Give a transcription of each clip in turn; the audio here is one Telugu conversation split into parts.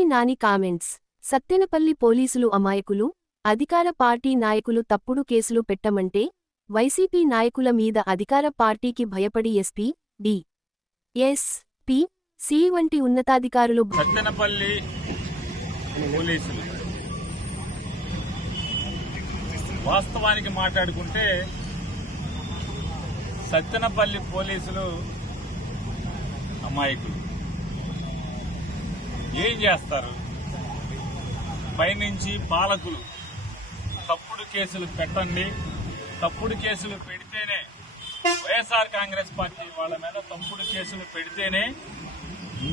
పేర్ని నాని కామెంట్స్. సత్తెనపల్లి పోలీసులు అమాయకులు, అధికార పార్టీ నాయకులు తప్పుడు కేసులు పెట్టమంటే వైసీపీ నాయకుల మీద అధికార పార్టీకి భయపడి SP, D. S. P, C వంటి ఉన్నతాధికారులు సత్తెనపల్లి పోలీసులు వాస్తవానికి మాట్లాడుకుంటే సత్తెనపల్లి పోలీసులు అమాయకులు. ఏం చేస్తారు? పైనుంచి పాలకులు తప్పుడు కేసులు పెట్టండి, తప్పుడు కేసులు పెడితేనే వైఎస్ఆర్ కాంగ్రెస్ పార్టీ వాళ్ళ మీద తప్పుడు కేసులు పెడితేనే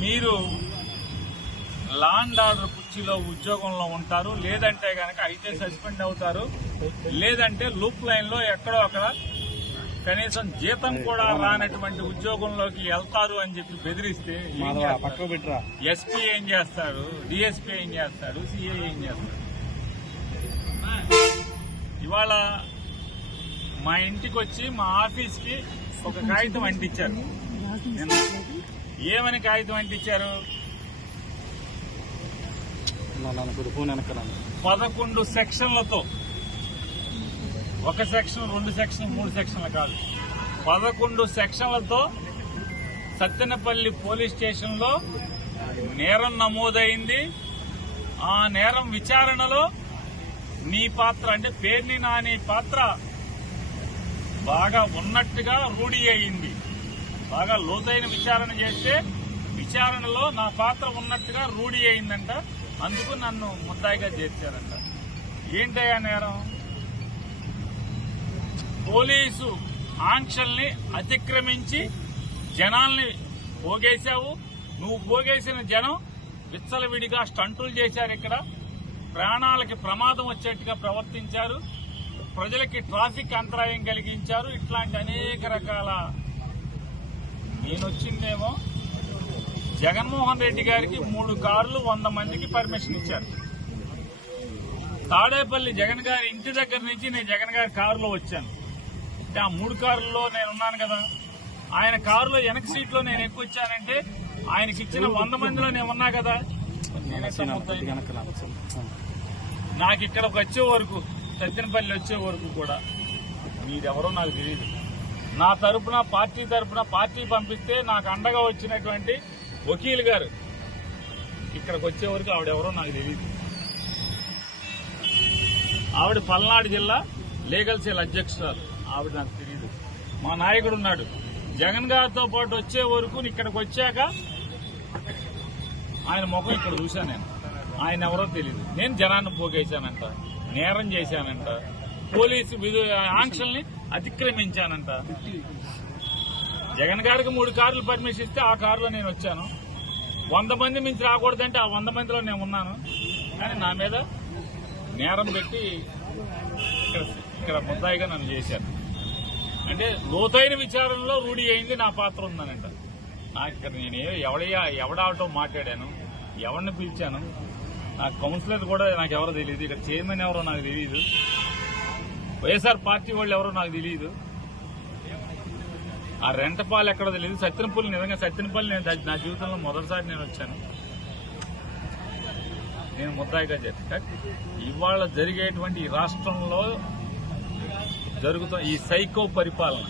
మీరు లా అండ్ ఆర్డర్ కుర్చీలో ఉద్యోగంలో ఉంటారు, లేదంటే కనుక అయితే సస్పెండ్ అవుతారు, లేదంటే లూప్ లైన్ లో ఎక్కడో అక్కడ కనీసం జీతం కూడా రానటువంటి ఉద్యోగంలోకి వెళ్తారు అని చెప్పి బెదిరిస్తే ఎస్పీ ఏం చేస్తారు, డిఎస్పీ ఏం చేస్తాడు, సిఐ ఏం చేస్తాడు? ఇవాళ మా ఇంటికి వచ్చి మా ఆఫీస్కి ఒక కాగితం అంటించారు. ఏమని కాగితం అంటించారు? 11 సెక్షన్లతో, ఒక సెక్షన్, 2 సెక్షన్, 3 సెక్షన్లు కాదు, 11 సెక్షన్లతో సత్తెనపల్లి పోలీస్ స్టేషన్లో నేరం నమోదైంది. ఆ నేరం విచారణలో నీ పాత్ర అంటే పేర్ని నాని పాత్ర బాగా ఉన్నట్టుగా రూఢి అయింది. బాగా లోతైన విచారణ చేస్తే విచారణలో నా పాత్ర ఉన్నట్టుగా రూఢి అయిందంట. అందుకు నన్ను ముద్దాయిగా చేర్చారంట. ఏంటయ్యా నేరం? పోలీసు ఆంక్షల్ని అతిక్రమించి జనాల్ని పోగేశావు. నువ్వు పోగేసిన జనం విచ్చలవిడిగా స్టంటులు చేశారు. ఇక్కడ ప్రాణాలకి ప్రమాదం వచ్చేట్టుగా ప్రవర్తించారు, ప్రజలకి ట్రాఫిక్ అంతరాయం కలిగించారు. ఇట్లాంటి అనేక రకాల. నేనొచ్చిందేమో జగన్మోహన్ రెడ్డి గారికి 3 కార్లు 100 మందికి పర్మిషన్ ఇచ్చారు. తాడేపల్లి జగన్ గారి ఇంటి దగ్గర నుంచి నేను జగన్ గారి కారులో వచ్చాను. ఆ 3 కార్లలో నేను ఉన్నాను కదా. ఆయన కారులో వెనక సీట్లో నేను ఎక్కువ వచ్చానంటే ఆయనకి ఇచ్చిన 100 మందిలో నేను ఉన్నా కదా. నాకు ఇక్కడికి వచ్చే వరకు, సత్తెనపల్లి వచ్చే వరకు కూడా మీరెవరో నాకు తెలియదు. నా తరపున, పార్టీ తరపున, పార్టీ పంపిస్తే నాకు అండగా వచ్చినటువంటి వకీల్ గారు ఇక్కడికి వచ్చే వరకు ఆవిడెవరో నాకు తెలియదు. ఆవిడ పల్నాడు జిల్లా లీగల్ సెల్ అధ్యక్షురాలు, ఆవిడ నాకు తెలియదు. మా నాయకుడు ఉన్నాడు. జగన్ గారితో పాటు వచ్చే వరకు ఇక్కడికి వచ్చాక ఆయన ముఖం ఇక్కడ చూశాను నేను. ఆయన ఎవరో తెలియదు. నేను జనాన్ని పోగేశానంట, నేరం చేశానంట, పోలీసు ఆంక్షల్ని అతిక్రమించానంట. జగన్ గారికి 3 కార్లు పర్మిషన్ ఇస్తే ఆ కారులో నేను వచ్చాను. 100 మంది మించి రాకూడదంటే ఆ 100 మందిలో నేను ఉన్నాను. కానీ నా మీద నేరం పెట్టి ఇక్కడ ముద్దాయిగా నన్ను చేశారు. అంటే లోతైన విచారణలో రూఢి అయింది నా పాత్ర ఉందనంట. నాకు ఇక్కడ నేను ఎవడావటో మాట్లాడాను, ఎవరిని పిలిచాను, నాకు కౌన్సిలర్ కూడా నాకు ఎవరో తెలియదు, ఇక్కడ చైర్మన్ ఎవరో నాకు తెలియదు, వైఎస్ఆర్ పార్టీ వాళ్ళు ఎవరో నాకు తెలియదు, ఆ రెంటపాలు ఎక్కడో తెలియదు. సత్తెనపల్లి, నిజంగా సత్తెనపల్లి నేను నా జీవితంలో మొదటిసారి నేను వచ్చాను. నేను ముద్దాయిగా చేస్తాను. ఇవాళ జరిగేటువంటి ఈ రాష్ట్రంలో జరుగుతున్న ఈ సైకో పరిపాలన,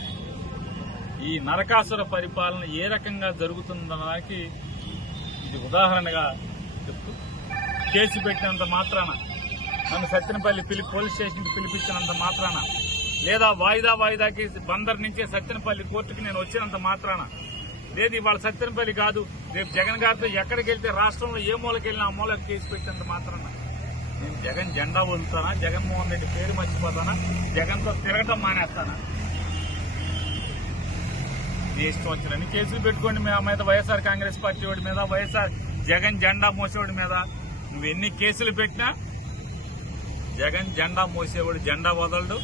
ఈ నరకాసుర పరిపాలన ఏ రకంగా జరుగుతుందనడానికి ఇది ఉదాహరణగా చెప్తూ, కేసు పెట్టినంత మాత్రాన, నన్ను సత్తెనపల్లి పోలీస్ స్టేషన్కి పిలిపించినంత మాత్రాన, లేదా వాయిదాకి బందర్ నుంచే సత్తెనపల్లి కోర్టుకి నేను వచ్చినంత మాత్రాన, లేదు ఇవాళ సత్తెనపల్లి కాదు రేపు జగన్ గారితో ఎక్కడికి వెళ్తే రాష్ట్రంలో ఏ మూలకి వెళ్ళినా ఆ మూలకి కేసు పెట్టినంత మాత్రాన నేను జగన్ జెండా వదులుతానా, జగన్మోహన్ రెడ్డి పేరు మర్చిపోతానా, జగన్తో తిరగటం మానేస్తానా? నీ ఇష్టం వచ్చినన్ని కేసులు పెట్టుకోండి మా మీద, వైఎస్ఆర్ కాంగ్రెస్ పార్టీ వాడి మీద, వైఎస్ఆర్ జగన్ జెండా మోసేవాడి మీద. నువ్వు ఎన్ని కేసులు పెట్టినా జగన్ జెండా మోసేవాడు జెండా వదలడు.